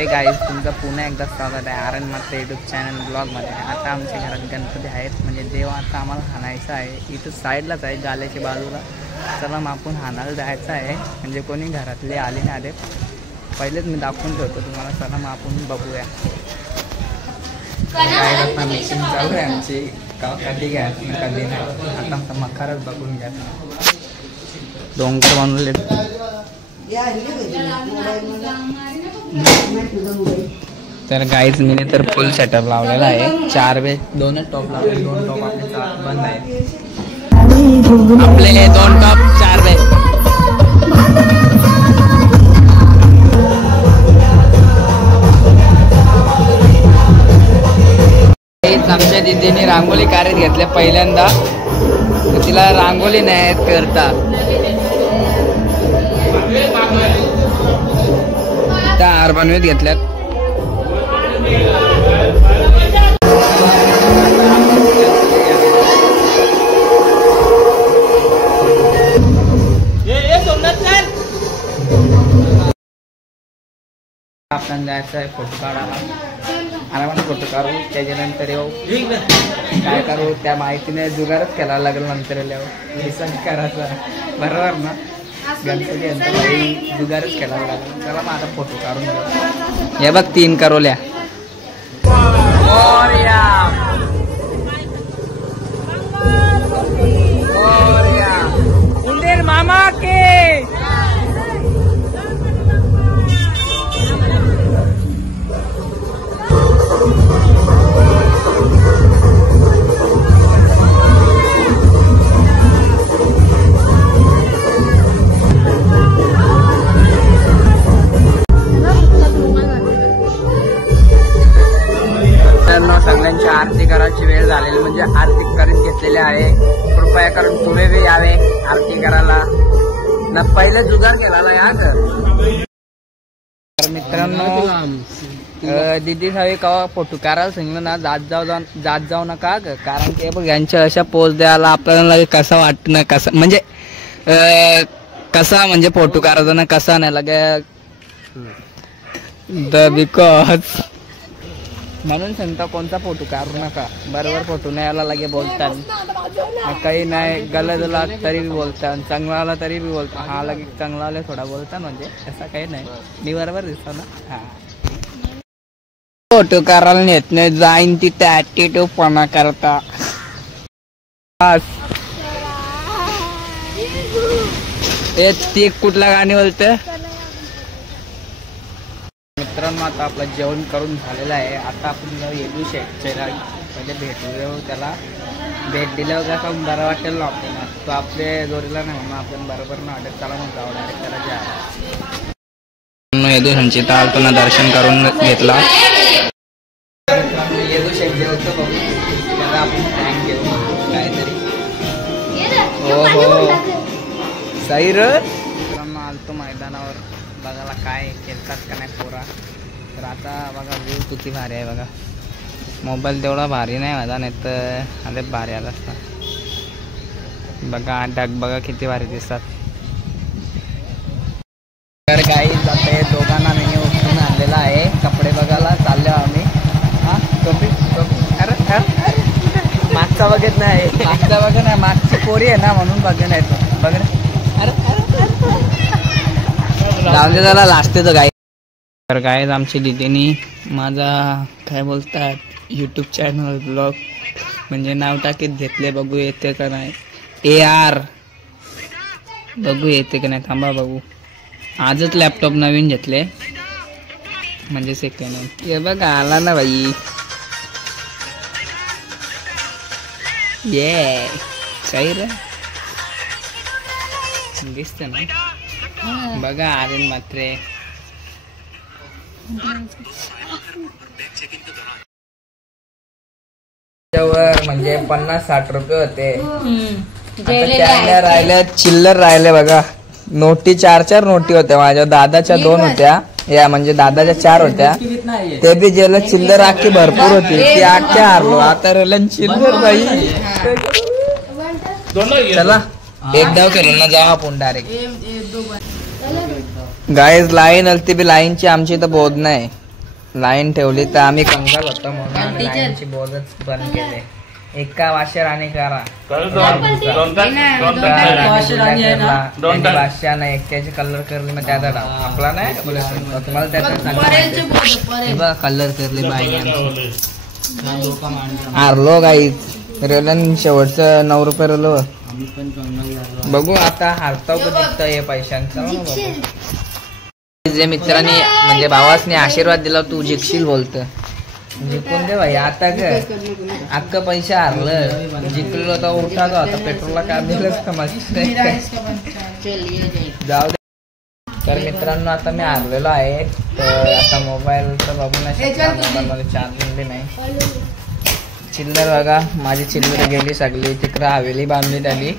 हे गाईज तुमचं पुन्हा एकदा स्वागत आहे आर्यन मात्रे यूट्यूब चॅनल ब्लॉगमध्ये. आता आमच्या घरात गणपती आहेत, म्हणजे देव आता आम्हाला हाणायचा आहे. इथं साईडलाच आहे गाल्याच्या बाजूला. चला मग आपण हाणायला जायचं आहे, म्हणजे कोणी घरातले आले नाही आले. पहिलेच मी दाखवून ठेवतो तुम्हाला. चला मग आपण बघूया. काय आता मिक्सिंग चालू आहे आमची. कधी घ्या कधी नाही. आता आमचा मखारच बघून घ्या. डोंगर बनवले. तर गाईज मी तर फुल सेटअप लावलेला आहे. 4 वे 2 टॉप लावले. 2 टॉप आपले बंद आहेत. आपले 2 टॉप 4 वे. आमच्या दीदीने रांगोली काढत घेतल्या पहिल्यांदा. तिला रांगोली नाही करता. त्या हार बनवत घेतल्यात. आपण जायचं आहे फोटो काढायला. आरामाने फोटो काढू. त्याच्यानंतर येऊ काय करू त्या माहितीने जुगारच करायला लागेल. नंतर लिसन करायचा बरोबर ना. गणपती यांचा काही जुगारच करायला लागेल. चला मग आता फोटो काढून घेऊ. हे बघ 3 करोल्या. उंदीर मामा के सगळ्यांची आरती करायची वेळ झालेली, म्हणजे आरती करून घेतलेली आहे. कृपया करून तुम्ही बी यावे आरती करायला. ना पहिलं जुगार केला यार. तर मित्रांनो दीदी हवी कवा फोटो काढायला सांगितलं ना जात जाऊ नका. कारण की बघ यांच्या अशा पोज द्यायला आपल्याला कसं वाटतं ना. कसं म्हणजे कसा म्हणजे फोटो काढायचा ना कसा नाही लागे. बिकॉज म्हणून सांगता कोणता फोटो काढू नका. बरोबर फोटो नाही आला लगे बोलतात. काही नाही गलत तरी बी बोलतात. चांगला आला तरी बी बोलतात. हा लगे चांगला आला थोडा बोलतात. म्हणजे असं काही नाही. मी बरोबर दिसतो ना. हा फोटो काढायला नेत नाही. जाईन तिथे ऍटिट्यूड पणा करता. ते कुठला गाणी बोलते. मित्रांनो आता आपलं जेवण करून झालेलं आहे. आता आपण येऊ शेखच्या पहिले भेटू. त्याला भेट दिल्यावर कसं बरं वाटेल ना आपल्याला. तो आपल्या जोडीला नाही म्हणून आपण बरोबर ना वाटेल. त्याला मग जाऊ डायरेक्ट त्याला जा. येदू संचिता आलतो दर्शन करून घेतला. येदू शेख जेवतो बघू. त्याला आपण टँक घेऊ काहीतरी. हो हो सही र. आलतो मैदानावर बघायला काय खेळतात का नाही पोरा. तर आता बघा व्ह्यू किती भारी आहे बघा. मोबाईल तेवढा भारी नाही माझा, नाही तर अरे भारी आला असता. बघा ढग बघा किती भारी दिसतात. तर काही जाते दोघांना मी उचलून आणलेला आहे. कपडे बघायला चाललो आम्ही. हा टोपी अरे मागचा बघत नाही. मागचा बघत नाही. मागची पोरी आहे ना म्हणून बघ नाही. बघ अरे जाऊन दे त्याला लाजते तर. गाय तर काय आमची दीदीनी माझा काय बोलतात यूट्यूब चॅनल ब्लॉग म्हणजे नाव टाकीत घेतले. बघू येते का नाही. AR बघू येते का नाही. थांबा बघू. आजच लॅपटॉप नवीन घेतले म्हणजे सेकंड हँड. हे बघा आला ना बाई. ये सही रे दिसते ना. बघा आर्यन मात्रे. म्हणजे 50-60 रुपये होते. आता राहिले चिल्लर राहिले बघा. नोटी 4 नोटी होत्या. माझ्या दादाच्या 2 होत्या. या म्हणजे दादाच्या 4 होत्या. ते बी जेल चिल्लर आखी भरपूर होती. ती आख्या हारलो. आता रलन चिल्लर बाई. चला एक डाव केलो ना जाऊ आपण डायरेक्ट. गाईज लाईन अलती बी लाईनची आमची तर बोध नाही. लाईन ठेवली तर आम्ही कंगाल होतो म्हणून लाईनची बोलच बंद केले. एका वाशर आणि करा भाषा नाही एक्याचे कलर करले मग त्याचा डाव आपला नाही तुम्हाला त्याचा कलर करले बाई हारलो गाई रेलन शेवटचं 9 रुपये रलो. बघू आता हारताव कधी हे पैशांचं. जे मित्रांनी म्हणजे भावासने आशीर्वाद दिला तू जिंकशील बोलतं जिंकून दे भाई. आता अख्ख पैसे हारलं जिंकलो तर उठालो आता पेट्रोलला काय दिलंच का जाऊ दे. तर मित्रांनो आता मी हारलेलो आहे तर आता मोबाईलचं बघू नाही शकतो मोबाईलमध्ये चार्जिंग नाही. चिल्लर बघा माझी चिल्लर गेली सगळी तिकडं हवेली बांधली त्याने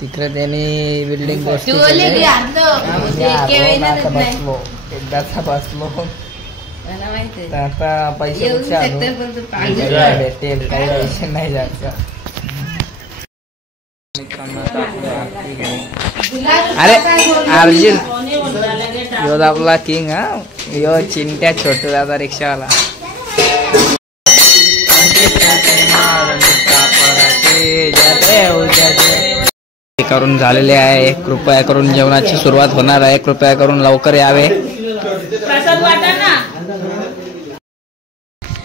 तिकडे त्यांनी बिल्डिंग बसलो एकदाचा बसलो आता पैसे भेटेल काही पैसे नाही जास्त. अरे अर्जुन यो आपला किंग हा यो चिंट्या छोटू दादा रिक्षावाला करून झालेले आहे. कृपया करून जेवणाची सुरुवात होणार आहे. कृपया करून लवकर यावे.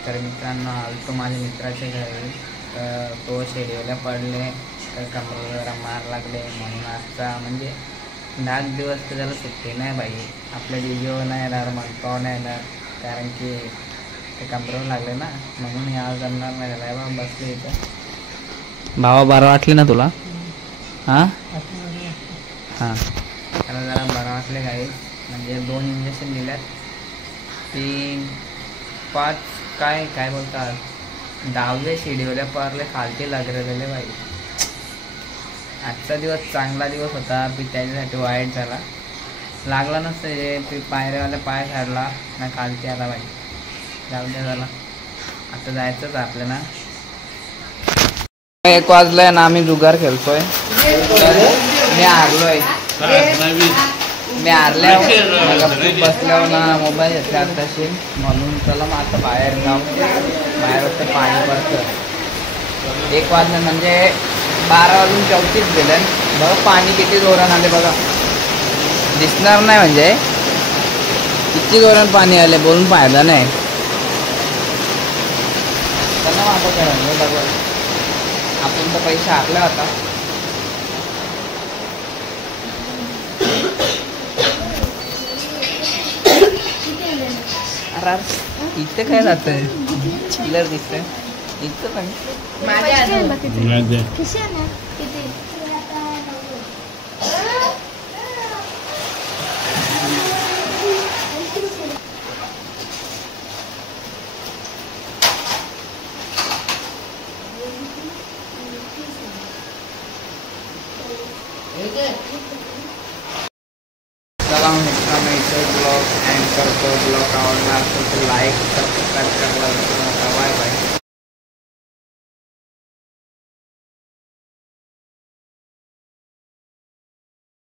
तर मित्रांनो आलतो माझ्या मित्राच्या घरी तर तो शेड्यूलला पडले तर कमरेला मार लागले म्हणून आजचा म्हणजे 10 दिवस तर त्याला सुट्टी नाही बाई. आपल्या दिजीवर नाही येणार म्हणतो नाही येणार कारण की ते कमरेवर लागले ना म्हणून या जमणार नाही झाला बा बसले इथं. भावा बरं वाटले ना तुला? हां हां त्याला जरा बरं वाटले काही म्हणजे 2 इंजेक्शन दिल्यात 3 5 काय काय बोलतात 10व्या शेड्यूलला पारले खालते लागले गेले बाई. आजचा दिवस चांगला दिवस होता पी त्याच्यासाठी वाईट झाला. लागला नसतं ते पायऱ्यावाला पाय झाडला ना खालते आला बाई. जाऊ द्या झाला आता जायचंच आपल्याला. 1 वाजलाय ना आम्ही जुगार खेळतोय. मी हारलोय मी हारल्यावर बसल्यावर ना मोबाईल घेतला आताशी म्हणून चला मग आता बाहेर जाऊ. बाहेर ते पाणी पडतं 1 वाजता म्हणजे 12 वाजून 34 गेलं. बघा पाणी किती जोरान आले बघा दिसणार नाही म्हणजे किती जोरान पाणी आले बोलून फायदा नाही. चला आता करायला बघा आपण तर पैसे हारला होता. अरे इथे काय जातंय चिल्लर दिसतंय इथं पण चला मित्रांनो इथे ब्लॉग एंड करतो. ब्लॉग आवडला असेल तर लाईक सबस्क्राईब करायला विसरू नका. Bye bye.